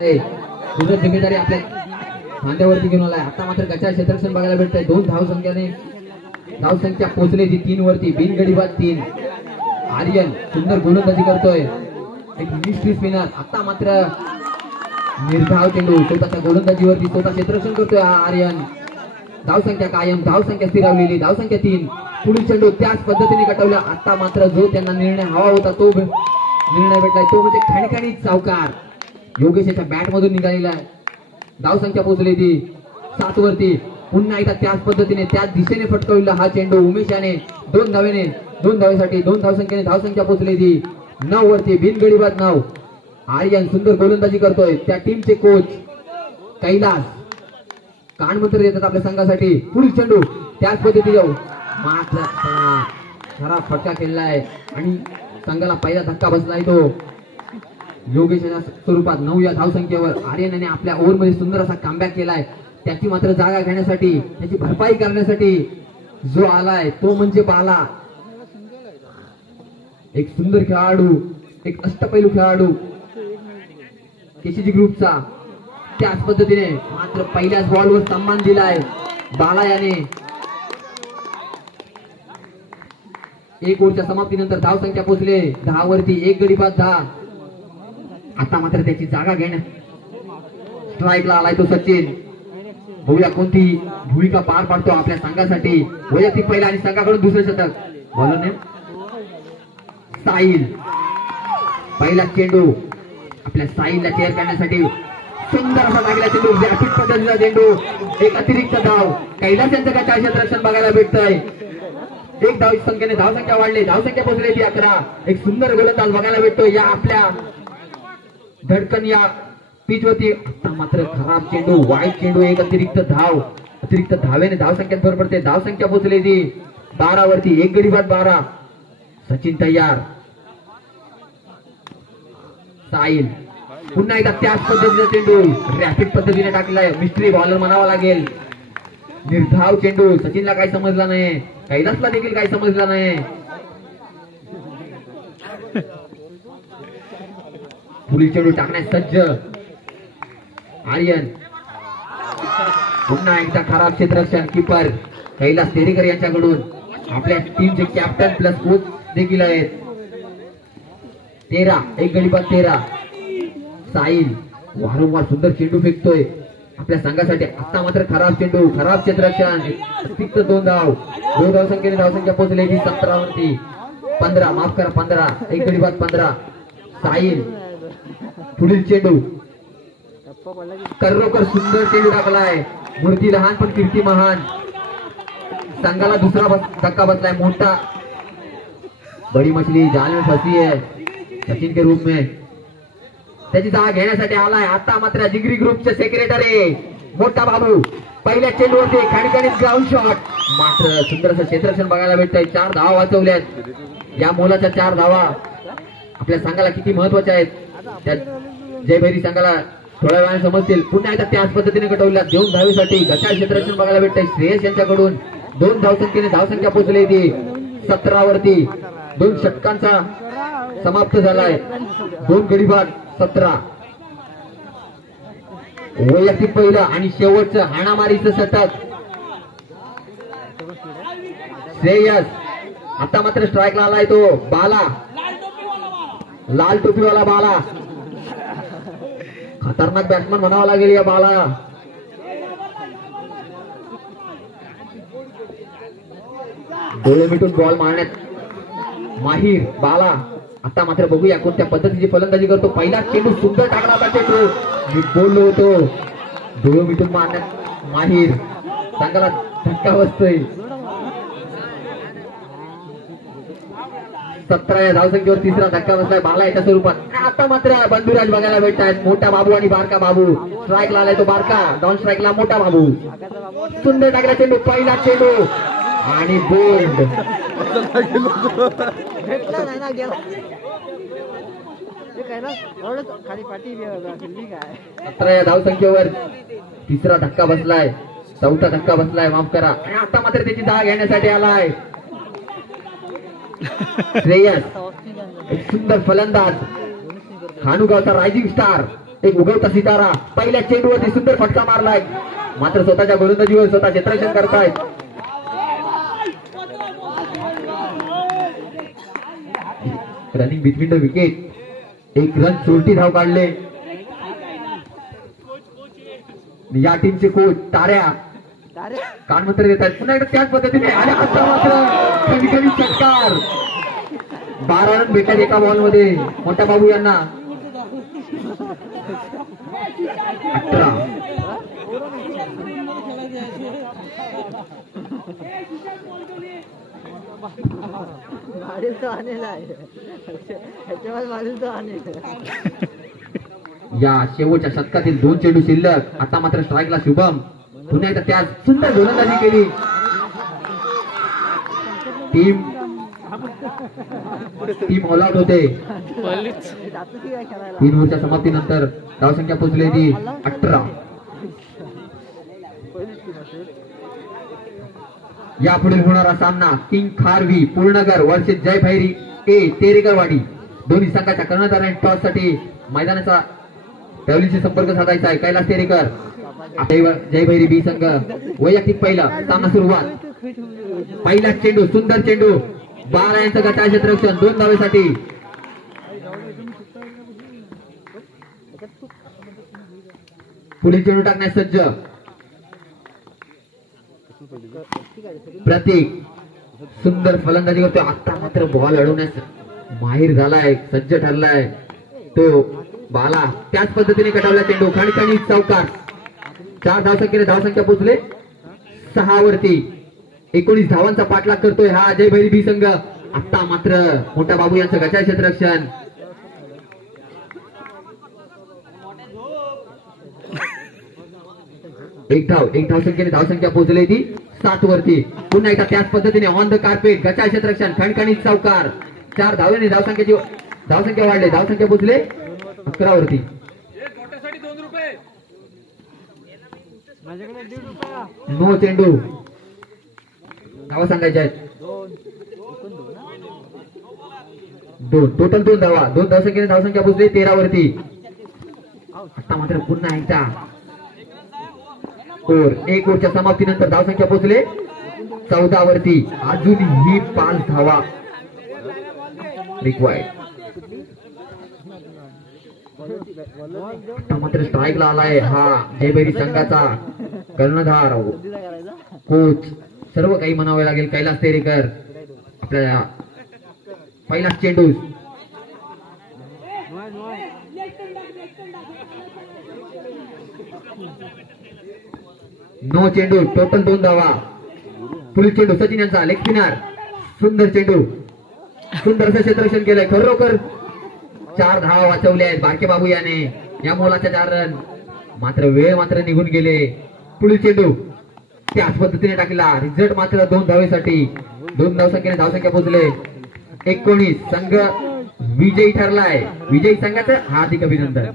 तुझं जिम्मेदारी आपल्या खांद्यावरती घेऊन आलाय. आता मात्र गचा क्षेत्ररक्षण बघायला भेटतंय. 2 धावसंख्या पोहोचली ती 3 वरती. बिनगडी बाद 3. आर्यन सुंदर गोलंदाजी करतोय. एक मिस्ट्री स्पिनर. आता मात्र निर्धाव चेंडू स्वतःच्या गोलंदाजीवरती स्वतः क्षेत्ररक्षण करतोय आर्यन. धावसंख्या कायम. धावसंख्या स्थिरावलेली. धावसंख्या 3. पुढील चेंडू त्याच पद्धतीने कटवला. आता मात्र जो त्यांना निर्णय हवा होता तो निर्णय भेटलाय. तो म्हणजे खणखणीत सावकार योगेशच्या बॅट मधून निघालेला आहे. धावसंख्या पोहोचली ती 7 वरती. पुन्हा एकदा त्याच पद्धतीने त्याच दिशेने फटकवलेला हा चेंडू उमेश याने 2 धावेसाठी 2 धावसंख्येने धावसंख्या पोहोचली ती 9 वरती. बिनगडी बाद 9. आर्यन सुंदर गोलंदाजी करतोय. त्या टीमचे कोच कैलास कानमंत्र देतात आपल्या संघासाठी. पुढील चेंडू त्याच पद्धतीने जाऊ मात्र खरा फटका केलाय आणि संघाला पहिला धक्का बसलाय तो योगेशच्या स्वरूपात. 9 या धावसंख्येवर आर्यनने आपल्या ओव्हरमध्ये सुंदर असा कमबॅक केलाय. त्याची मात्र जागा घेण्यासाठी त्याची भरपाई करण्यासाठी जो आलाय तो म्हणजे बाला. एक सुंदर खेळाडू, एक अष्टपैलू खेळाडू केसीजी ग्रुपचा. त्याच पद्धतीने मात्र पहिल्याच बॉलवर सन्मान दिलाय बाला याने. 1 ओव्हरच्या समाप्तीनंतर धावसंख्या पोहोचले 10 वरती. 1 गडी बाद 10. आता मात्र त्याची जागा घेण्यात स्ट्राईकला आलाय तो सचिन. बघूया कोणती भूमिका पार पाडतो आपल्या संघासाठी. वैयक्तिक पहिला आणि संघाकडून दुसरे शतक. बॉलरने साहिल. पहिला चेंडू आपल्या साहिलला चेअर करण्यासाठी सुंदर असा लागला चेंडू. रॅपिड पद्धतीचा चेंडू. एक अतिरिक्त धाव. कैलास यांचं काय क्षेत्ररक्षण बघायला भेटतंय. 1 धावसंख्येने धावसंख्या वाढली. धावसंख्या पोहोचली ती 11. एक सुंदर गोलंदाज बघायला भेटतो या आपल्या धडकन या पिच होती. आता मात्र खराब चेंडू. वाईट चेंडू. एक अतिरिक्त धावेने धावसंख्येत भर पडते. धावसंख्या पोहोचली ती 12 वरती. 1 गडी बाद 12. सचिन तयार. साहिल पुन्हा एकदा त्याच पद्धतीचा चेंडू रॅपिड पद्धतीने टाकलाय. मिस्ट्री बॉलर म्हणावा लागेल. निर्धाव चेंडू. सचिनला काही समजला नाही. कैलासला देखील काही समजला नाही. पुढील चेंडू टाकण्यास सज्ज आर्यन. पुन्हा एकदा खराब क्षेत्ररक्षण. कीपर कैलास तेरेकर यांच्याकडून. आपल्या टीमचे कॅप्टन प्लस कोच देखील आहेत. 13. 1 गडी बाद 13. साहिल वारंवार सुंदर चेंडू फेकतोय आपल्या संघासाठी. आता मात्र खराब चेंडू. खराब क्षेत्ररक्षण. अतिरिक्त 2 धाव. 2 धावसंख्येने धावसंख्या पोहोचली 17 वरती. 15 माफ करा 15. 1 गडी बाद 15. साहिल. पुढील चेंडू कर्रोकर सुंदर चेंडू टाकलाय. मूर्ती लहान पण कीर्ती महान. संघाला दुसरा धक्का बसलाय मोठा. बड़ी मछली जाल में फंसी है सचिन के रूप में. त्याची जागा घेण्यासाठी आलाय. आता मात्र जिगरी ग्रुपचे सेक्रेटरी मोठा बाबू. पहिल्या चेंडूवरती खणखणीत ग्राउंड शॉट. मात्र सुंदर असं क्षेत्ररक्षण बघायला भेटतंय. 4 धावा वाचवल्यात. या मोलाच्या 4 धावा आपल्या संघाला किती महत्वाच्या आहेत त्या जयभैरी संघाला थोड्या वेळाने समजतील. पुन्हा एकदा त्याच पद्धतीने कटवल्या 2 धावेसाठी गचा क्षेत्ररक्षण बघायला भेटतंय श्रेयस यांच्याकडून. 2 धावसंख्येने धावसंख्या पोहोचली ती 17 वरती. 2 षटकांचा समाप्त झालाय. 2 गडी बाद 17. वैयक्तिक पहिलं आणि शेवटचं हाणामारीचं षटक श्रेयस. आता मात्र स्ट्राईकला आलाय तो बाला. लाल टोपीवाला बाला. खतरनाक बॅट्समन म्हणावा लागेल या बाला. डोळे मिटून बॉल मारण्यात माहीर बाला. आता मात्र बघूया कोणत्या पद्धतीची फलंदाजी करतो. पहिला चेंडू सुंदर टाकला होता चेंडू. मी बोललो होतो डोळे मिटून मारण्यात माहीर. संघाला धक्का बसतोय. 17 या धावसंख्येवर तिसरा धक्का बसलाय बाला याच्या स्वरूपात. आता मात्र बंधुराज बघायला भेटतात. मोठा बाबू आणि बारका बाबू. स्ट्राईकला आलाय तो बारका. डाऊन स्ट्राईकला मोठा बाबू. सुंदर टाकला चेंडू. पहिला चेंडू आणि बोल्ड. 17 या धावसंख्येवर तिसरा धक्का बसलाय. 4था धक्का बसलाय माफ करा. आणि आता मात्र त्याची जागा घेण्यासाठी आलाय श्रेयस. एक सुंदर फलंदाज. खानुगावचा रायझिंग स्टार एक उगवता सितारा पहिल्या चेंडूवरती सुंदर फटका मारलाय, मात्र स्वतःच्या गोलंदाजीवर स्वतः क्षेत्ररक्षण करतायत. रनिंग बिटवीन द विकेट, एक रन चोरटी धाव काढले. या टीमचे कोच ताऱ्या कानमंत्र देत आहेत. पुन्हा एकदा त्याच पद्धतीने आणि आता मात्र कमी कमी षटकार. 12 रन भेटतात एका बॉल मध्ये मोठ्या बाबू यांना. 18 या शेवटच्या शतकातील 2 चेंडू शिल्लक. आता मात्र स्ट्राईकला शुभम. पुन्हा एकदा त्यात सुंदर गोलंदाजी केली. टीम ऑल आउट होते. 3 ओव्हरच्या समाप्तीनंतर धावसंख्या पोहोचली ती 18. यापुढील होणारा सामना किंग खारवी पूर्णगर वर्सेस जय भैरी ए तेरेकरवाडी. दोन्ही संघाच्या कर्णधारांनी टॉस साठी मैदानाचा पॅव्हलिनशी संपर्क साधायचा आहे. कैलास तेरेकर जय भैरी बी संघ वैयक्तिक पहिला सामना सुरुवात. पहिला चेंडू सुंदर चेंडू 12 यांचं गटाळ क्षेत्ररक्षण 2 धावेसाठी. पुढील चेंडू टाकण्यास सज्ज प्रतीक. सुंदर फलंदाजी करतोय. आता मात्र बॉल अडवण्यास माहीर झालाय, सज्ज ठरलाय तो बाला. त्याच पद्धतीने कटावला चेंडू खणखणी चौकार. 4 धावसंख्येने धावसंख्या पोहोचले 6 वरती. 19 धावांचा पाठलाग करतोय हा जय भैरी बी संघ. आता मात्र मोठा बाबू यांचं गटाळ क्षेत्ररक्षण. एक धावसंख्येने धावसंख्या पोहोचली ती 7 वरती. पुन्हा एकदा त्याच पद्धतीने ऑन द कार्पेट गटाळ क्षेत्ररक्षण खणखणी चौकार. 4 धावेने धावसंख्या वाढले. धावसंख्या पोहोचले 11 वरती. नो चेंडू धावा सांगायच्या आहेत. 2 टोटल 2 धावा. 2 धावसंख्येने धावसंख्या पोहोचली 13 वरती. आता मात्र पुन्हा एकदा एक ओव्हरच्या समाप्तीनंतर धावसंख्या पोहोचले 14 वरती. अजूनही 5 धावा रिक्वायर्ड. आता मात्र स्ट्राईकला आलाय हा जय भैरी संघाचा कर्णधार कोच. सर्व काही म्हणावे लागेल कैलास तेरेकर. आपल्या पहिला चेंडू नो चेंडू टोटल 2 धावा. पुढील चेंडू सचिन यांचा लेग स्पिनर. सुंदर चेंडू सुंदर असं क्षेत्ररक्षण केलंय. खरोखर 4 धावा वाचवल्या आहेत बारके बाबू याने. या मोलाच्या 4 रन. मात्र वेळ मात्र निघून गेले. पुढील चेंडू त्याच पद्धतीने टाकला. रिझल्ट मात्र 2 धावेसाठी. 2 धावसंख्येने धावसंख्या पोहोचले 19. संघ विजयी ठरलाय. विजयी संघाचं हार्दिक अभिनंदन.